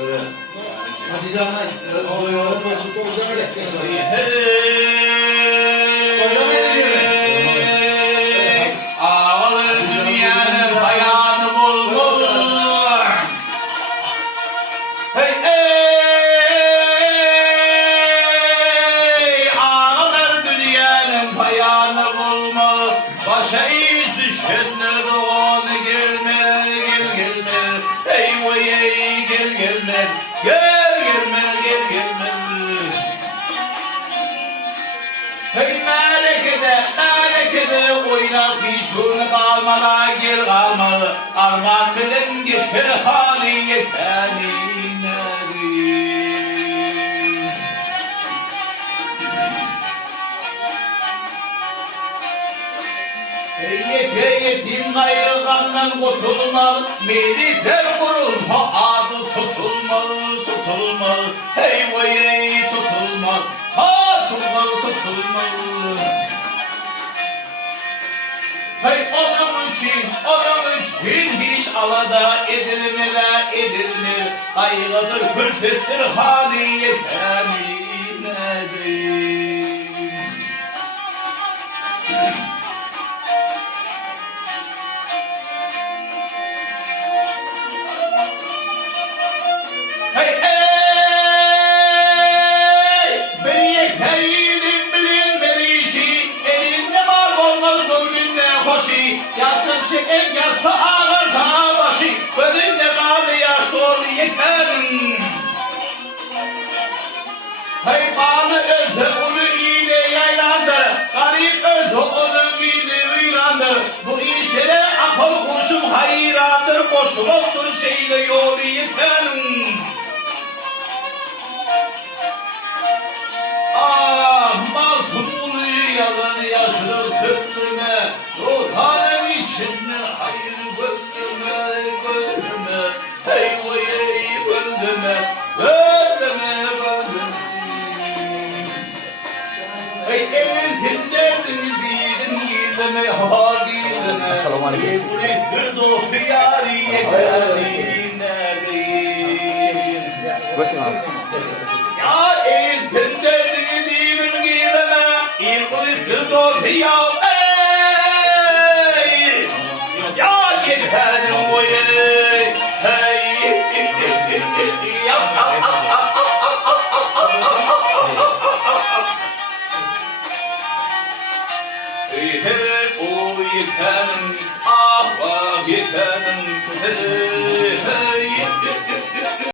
Hatice Ana doyuyorum bozuk olacak ya. Ağalır dünyanın hayatı bulgur. Hey ey ağalır dünyanın hayatı bulgur. Başa iz düşenler onu gelme gel gelme. Hey vay ey gel gelme. Gel gelme gel gelme. Hey melekede oynar pişkun kalmalı gel kalmalı. Arman bilen geçer hali yetenleri. Yetim kayırgandan kurtulmalı, militer kurulma adı tutulmalı, hey vay ey tutulmalı, tutulmalı. Hey onun için hiç alada edilme, kaygıdır külfettir hali yetenedir. Hey ey, bir yeteğinin bilinmeli işi, elinde mal olmalı gönlünde hoşi, yatıp çeken yatsa ağır dağ başı, gözünde mavi yaş dolu yeterin. Hey bağlı özde ulu iğne yaylandır, garip özde ulu iğne uylandır, bu işlere akıl kuşum hayrandır, koşuluptur şeyle yolu yeterin. Maltumulu yalan yaşlı gönlüme, ruhanın içinde hayır gönlüme, hey vay ey gönlüme. Hey elinizin derdini bilin gizleme halilene. Esselamu aleyküm. Bir dost yari yeterin neredeyim. Götür abi. Ya elinizin derdini bilin gizleme. Bir dost yari ya yeterin boyu. Hey Hey o yetenin, ah vah yetenin, hey.